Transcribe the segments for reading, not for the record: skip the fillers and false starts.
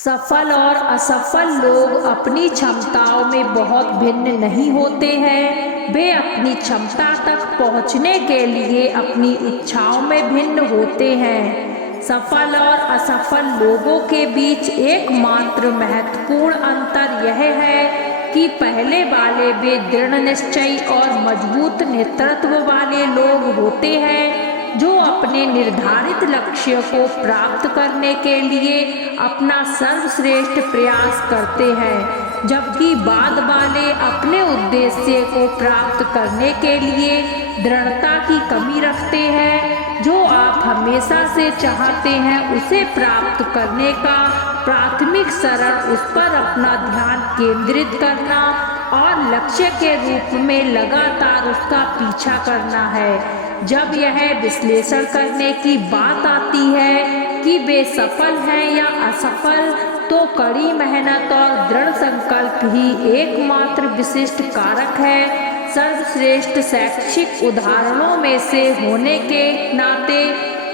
सफल और असफल लोग अपनी क्षमताओं में बहुत भिन्न नहीं होते हैं। वे अपनी क्षमता तक पहुंचने के लिए अपनी इच्छाओं में भिन्न होते हैं। सफल और असफल लोगों के बीच एकमात्र महत्वपूर्ण अंतर यह है कि पहले वाले वे दृढ़ निश्चयी और मजबूत नेतृत्व वाले लोग होते हैं जो अपने निर्धारित लक्ष्य को प्राप्त करने के लिए अपना सर्वश्रेष्ठ प्रयास करते हैं, जबकि बाद वाले अपने उद्देश्य को प्राप्त करने के लिए दृढ़ता की कमी रखते हैं। जो आप हमेशा से चाहते हैं उसे प्राप्त करने का प्राथमिक शरण उस पर अपना ध्यान केंद्रित करना और लक्ष्य के रूप में लगातार उसका पीछा करना है। जब यह विश्लेषण करने की बात आती है कि वे सफल हैं या असफल, तो कड़ी मेहनत और दृढ़ संकल्प ही एकमात्र विशिष्ट कारक है। सर्वश्रेष्ठ शैक्षिक उदाहरणों में से होने के नाते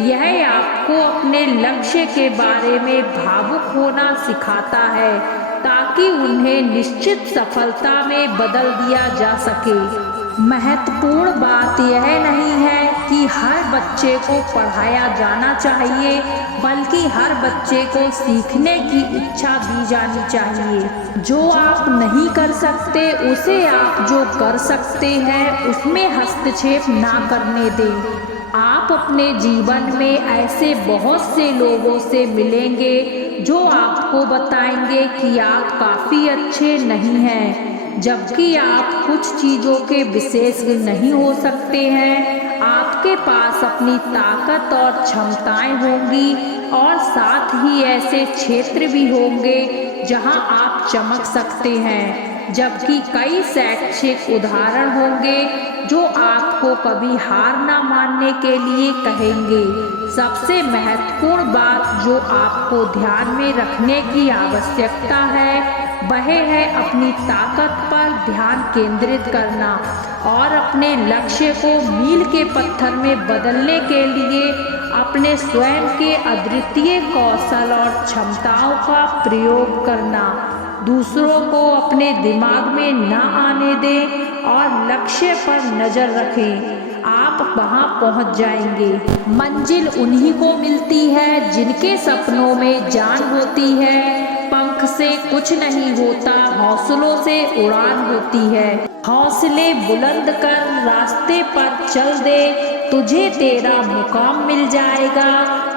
यह आपको अपने लक्ष्य के बारे में भावुक होना सिखाता है ताकि उन्हें निश्चित सफलता में बदल दिया जा सके। महत्वपूर्ण बात यह नहीं है कि हर बच्चे को पढ़ाया जाना चाहिए, बल्कि हर बच्चे को सीखने की इच्छा दी जानी चाहिए। जो आप नहीं कर सकते उसे आप जो कर सकते हैं उसमें हस्तक्षेप ना करने दें। आप अपने जीवन में ऐसे बहुत से लोगों से मिलेंगे जो आपको बताएंगे कि आप काफ़ी अच्छे नहीं हैं, जबकि आप कुछ चीज़ों के विशेषज्ञ नहीं हो सकते हैं। आपके पास अपनी ताकत और क्षमताएं होंगी और साथ ही ऐसे क्षेत्र भी होंगे जहां आप चमक सकते हैं, जबकि कई शैक्षिक उदाहरण होंगे जो आपको कभी हार ना मानने के लिए कहेंगे। सबसे महत्वपूर्ण बात जो आपको ध्यान में रखने की आवश्यकता है वह है अपनी ताकत पर ध्यान केंद्रित करना और अपने लक्ष्य को मील के पत्थर में बदलने के लिए अपने स्वयं के अद्वितीय कौशल और क्षमताओं का प्रयोग करना। दूसरों को अपने दिमाग में न आने दें और लक्ष्य पर नज़र रखें। आप वहां पहुंच जाएंगे। मंजिल उन्हीं को मिलती है जिनके सपनों में जान होती है। पंख से कुछ नहीं होता, हौसलों से उड़ान होती है। हौसले बुलंद कर रास्ते पर चल दे, तुझे तेरा मुकाम मिल जाएगा।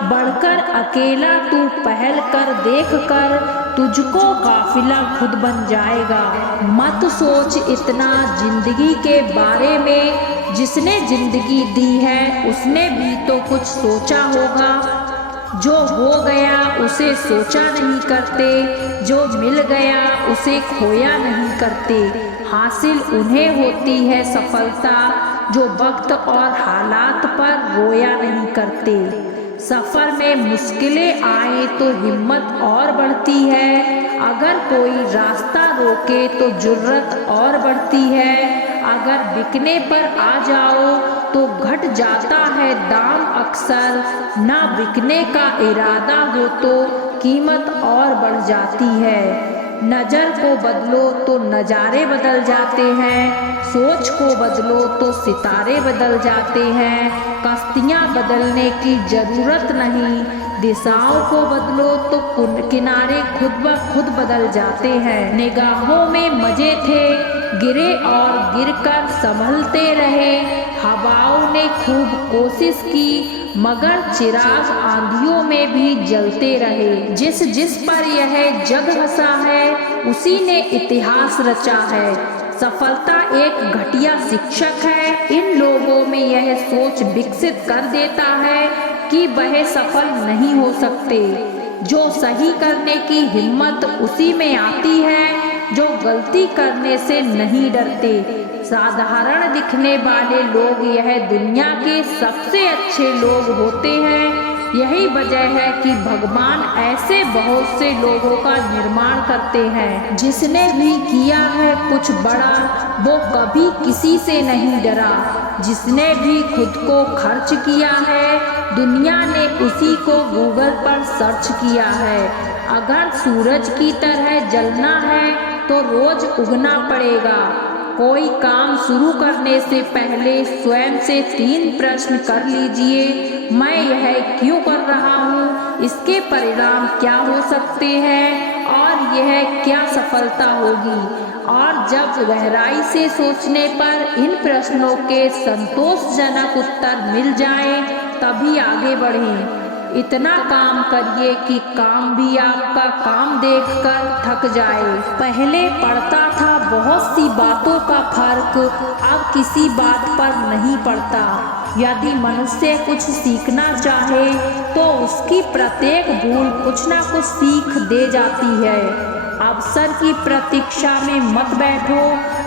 बढ़कर अकेला तू पहल कर देख कर, तुझको काफिला खुद बन जाएगा। मत सोच इतना जिंदगी के बारे में, जिसने जिंदगी दी है उसने भी तो कुछ सोचा होगा। जो हो गया उसे सोचा नहीं करते, जो मिल गया उसे खोया नहीं करते। हासिल उन्हें होती है सफलता जो वक्त और हालात पर रोया नहीं करते। सफर में मुश्किलें आए तो हिम्मत और बढ़ती है। अगर कोई रास्ता रोके तो जुर्रत और बढ़ती है। अगर बिकने पर आ जाओ तो घट जाता है दाम अक्सर। ना बिकने का इरादा हो तो कीमत और बढ़ जाती है। नज़र को बदलो तो नज़ारे बदल जाते हैं। सोच को बदलो तो सितारे बदल जाते हैं। कश्तियाँ बदलने की ज़रूरत नहीं, दिशाओं को बदलो तो किनारे खुद ब खुद बदल जाते हैं। निगाहों में मजे थे, गिरे और गिरकर संभलते रहे। हवाओं ने खूब कोशिश की मगर चिराग आंधियों में भी जलते रहे। जिस जिस पर यह जग हंसा है उसी ने इतिहास रचा है। सफलता एक घटिया शिक्षक है। इन लोगों में यह सोच विकसित कर देता है कि वह सफल नहीं हो सकते। जो सही करने की हिम्मत उसी में आती है जो गलती करने से नहीं डरते। साधारण दिखने वाले लोग यह दुनिया के सबसे अच्छे लोग होते हैं। यही वजह है कि भगवान ऐसे बहुत से लोगों का निर्माण करते हैं। जिसने भी किया है कुछ बड़ा वो कभी किसी से नहीं डरा। जिसने भी खुद को खर्च किया है दुनिया ने उसी को गूगल पर सर्च किया है। अगर सूरज की तरह जलना है तो रोज उगना पड़ेगा। कोई काम शुरू करने से पहले स्वयं से 3 प्रश्न कर लीजिए। मैं यह क्यों कर रहा हूँ, इसके परिणाम क्या हो सकते हैं और यह क्या सफलता होगी। और जब गहराई से सोचने पर इन प्रश्नों के संतोषजनक उत्तर मिल जाए तभी आगे बढ़ें। इतना काम करिए कि काम भी आपका काम देखकर थक जाए। पहले पड़ता था बहुत सी बातों का फर्क, अब किसी बात पर नहीं पड़ता। यदि मनुष्य कुछ सीखना चाहे तो उसकी प्रत्येक भूल कुछ ना कुछ सीख दे जाती है। अवसर की प्रतीक्षा में मत बैठो,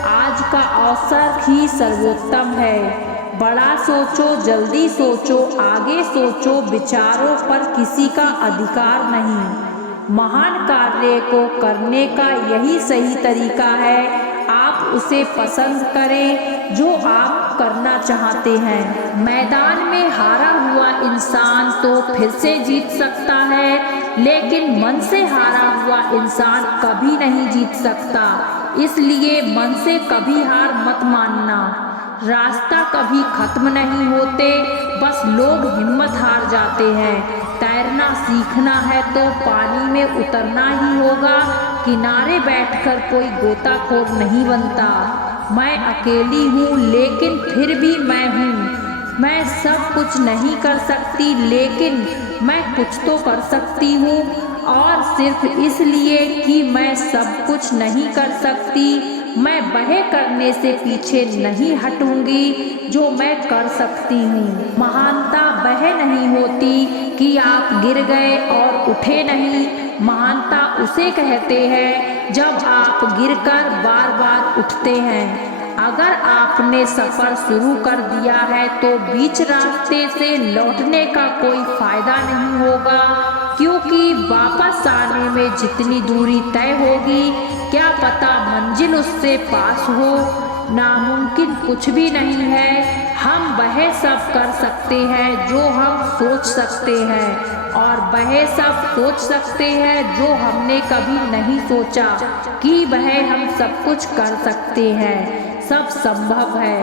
आज का अवसर ही सर्वोत्तम है। बड़ा सोचो, जल्दी सोचो, आगे सोचो, विचारों पर किसी का अधिकार नहीं। महान कार्य को करने का यही सही तरीका है। आप उसे पसंद करें जो आप करना चाहते हैं। मैदान में हारा हुआ इंसान तो फिर से जीत सकता है, लेकिन मन से हारा हुआ इंसान कभी नहीं जीत सकता। इसलिए मन से कभी हार मत मानना। रास्ता कभी खत्म नहीं होते, बस लोग हिम्मत हार जाते हैं। तैरना सीखना है तो पानी में उतरना ही होगा, किनारे बैठकर कोई गोताखोर नहीं बनता। मैं अकेली हूँ लेकिन फिर भी मैं हूँ। मैं सब कुछ नहीं कर सकती लेकिन मैं कुछ तो कर सकती हूँ, और सिर्फ इसलिए कि मैं सब कुछ नहीं कर सकती, मैं वह करने से पीछे नहीं हटूंगी जो मैं कर सकती हूँ। महानता वह नहीं होती कि आप गिर गए और उठे नहीं। महानता उसे कहते हैं जब आप गिरकर बार बार उठते हैं। अगर आपने सफर शुरू कर दिया है तो बीच रास्ते से लौटने का कोई फायदा नहीं होगा, क्योंकि वापस आने में जितनी दूरी तय होगी क्या पता मंजिल उससे पास हो। नामुमकिन कुछ भी नहीं है। हम वह सब कर सकते हैं जो हम सोच सकते हैं, और वह सब सोच सकते हैं जो हमने कभी नहीं सोचा कि वह हम सब कुछ कर सकते हैं। सब संभव है।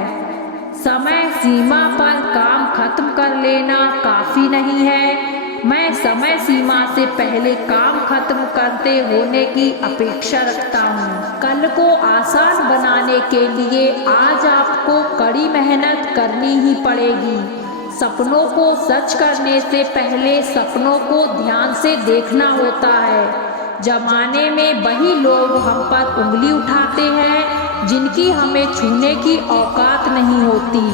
समय सीमा पर काम खत्म कर लेना काफी नहीं है। मैं समय सीमा से पहले काम खत्म करते होने की अपेक्षा रखता हूँ। कल को आसान बनाने के लिए आज आपको कड़ी मेहनत करनी ही पड़ेगी। सपनों को सच करने से पहले सपनों को ध्यान से देखना होता है। जमाने में वही लोग हम पर उंगली उठाते हैं जिनकी हमें छूने की औकात नहीं होती।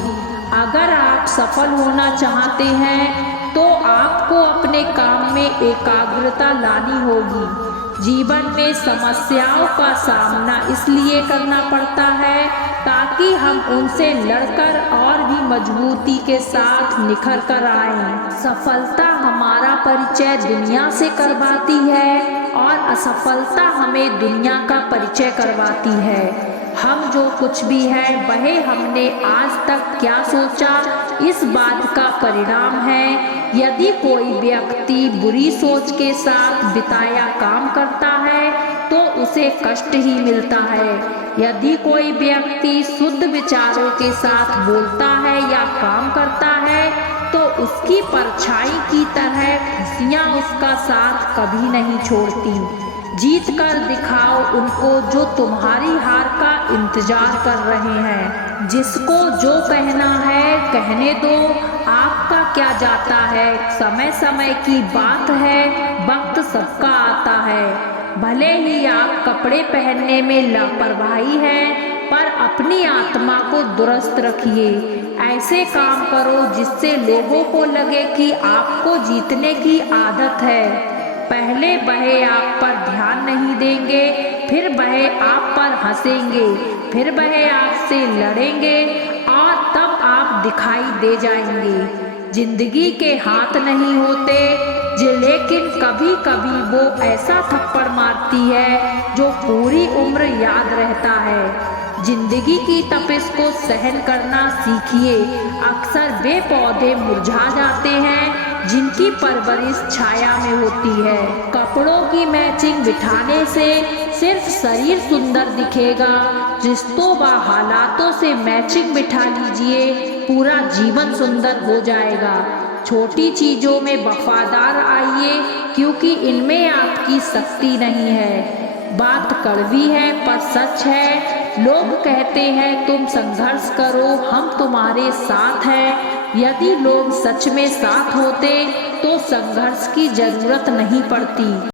अगर आप सफल होना चाहते हैं तो आपको अपने काम में एकाग्रता लानी होगी। जीवन में समस्याओं का सामना इसलिए करना पड़ता है ताकि हम उनसे लड़कर और भी मजबूती के साथ निखर कर आएं। सफलता हमारा परिचय दुनिया से करवाती है और असफलता हमें दुनिया का परिचय करवाती है। हम जो कुछ भी है वह हमने आज तक क्या सोचा, इस बात का परिणाम है। यदि कोई व्यक्ति बुरी सोच के साथ बिताया काम करता है तो उसे कष्ट ही मिलता है। यदि कोई व्यक्ति शुद्ध विचारों के साथ बोलता है या काम करता है तो उसकी परछाई की तरह खुशियाँ उसका साथ कभी नहीं छोड़ती। जीत कर दिखाओ उनको जो तुम्हारी हार का इंतजार कर रहे हैं। जिसको जो कहना है कहने दो, आपका क्या जाता है। समय समय की बात है, वक्त सबका आता है। भले ही आप कपड़े पहनने में लापरवाही है पर अपनी आत्मा को दुरुस्त रखिए। ऐसे काम करो जिससे लोगों को लगे कि आपको जीतने की आदत है। पहले वह आप पर ध्यान नहीं देंगे, फिर वह आप पर हंसेंगे, फिर वह आपसे लड़ेंगे और तब आप दिखाई दे जाएंगे। जिंदगी के हाथ नहीं होते लेकिन कभी कभी वो ऐसा थप्पड़ मारती है जो पूरी उम्र याद रहता है। जिंदगी की तपिश को सहन करना सीखिए। अक्सर वे पौधे मुरझा जाते हैं जिनकी परवरिश छाया में होती है। कपड़ों की मैचिंग बिठाने से सिर्फ शरीर सुंदर दिखेगा, रिश्तों व हालातों से मैचिंग बिठा लीजिए, पूरा जीवन सुंदर हो जाएगा। छोटी चीज़ों में वफादार आइए, क्योंकि इनमें आपकी शक्ति नहीं है। बात कड़वी है पर सच है। लोग कहते हैं तुम संघर्ष करो, हम तुम्हारे साथ हैं। यदि लोग सच में साथ होते तो संघर्ष की जरूरत नहीं पड़ती।